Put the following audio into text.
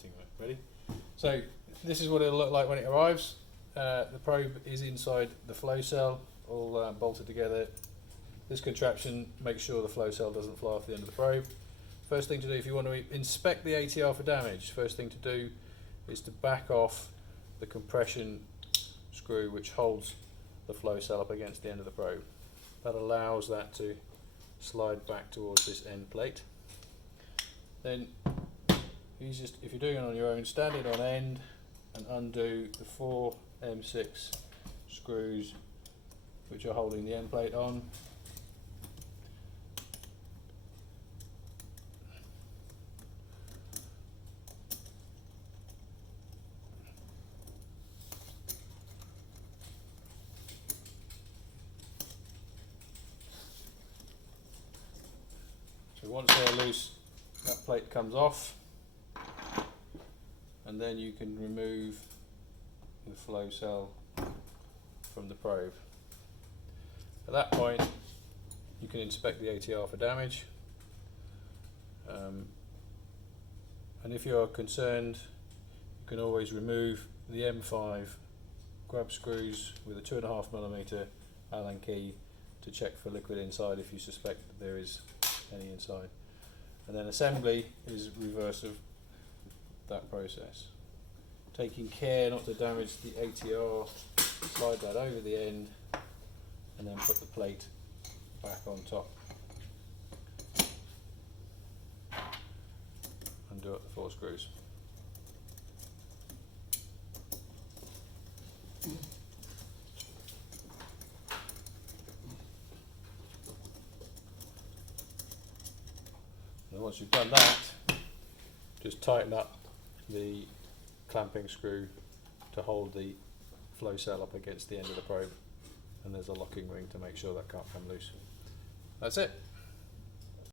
lighting on it. Ready? So this is what it'll look like when it arrives. The probe is inside the flow cell, all bolted together. This contraption makes sure the flow cell doesn't fly off the end of the probe. First thing to do if you want to inspect the ATR for damage, first thing to do is to back off the compression screw which holds the flow cell up against the end of the probe. That allows that to slide back towards this end plate. Then if you're doing it on your own, stand it on end and undo the 4 M6 screws which are holding the end plate on. So once they're loose, that plate comes off, and then you can remove the flow cell from the probe. At that point, you can inspect the ATR for damage, and if you're concerned, you can always remove the M5 grab screws with a 2.5mm Allen key to check for liquid inside if you suspect that there is any inside. And then assembly is reverse of that process. Taking care not to damage the ATR, slide that over the end and then put the plate back on top. Undo up the 4 screws. And once you've done that, just tighten up the clamping screw to hold the flow cell up against the end of the probe, and there's a locking ring to make sure that can't come loose. That's it.